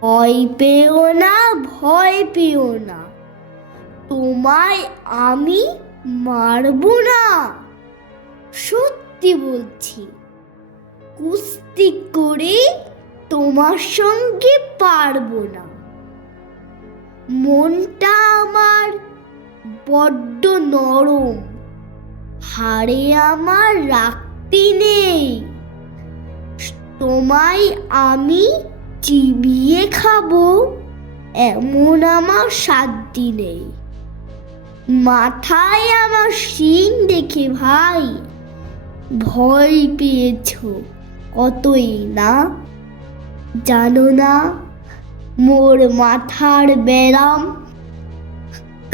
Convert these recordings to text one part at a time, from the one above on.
ভয় পেও না, ভয় পেও না, তোমায় আমি মারবো না। সত্যি বলছি, কুস্তি করে তোমার সঙ্গে পারবো না। মনটা আমার বড্ড নরম, হাড়ে আমার রাখতে নেই। তোমায় আমি চিবিয়ে খাবো এমন আমার সাধ্য নেই। মাথায় আমার শিং দেখে ভাই ভয় পেয়েছ কতই না। জানো না মোর মাথার ব্যারাম,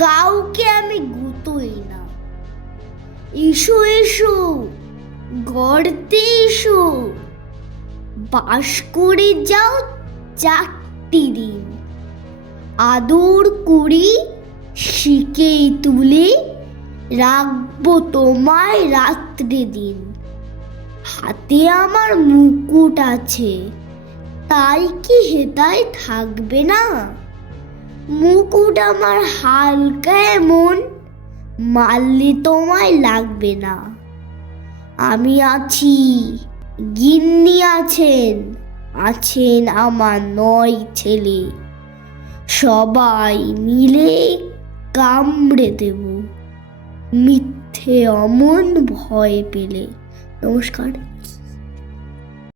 কাউকে আমি গুতোই না। এসো এসো, গর্তে এসো, বাস করে যাও 4টি দিন। আদর করি শিকে তুলে, রাখবো তোমায় রাত্রে দিন। হাতে আমার মুকুট আছে, তাই কি হেতায় থাকবে না? মুকুট আমার হালকা এমন, মারলে তোমায় লাগবে না। আমি আছি, গিন্নি আছেন, আছেন আমার 9 ছেলে। সবাই মিলে কামড়ে দেব মিথ্যে অমন ভয় পেলে। নমস্কার।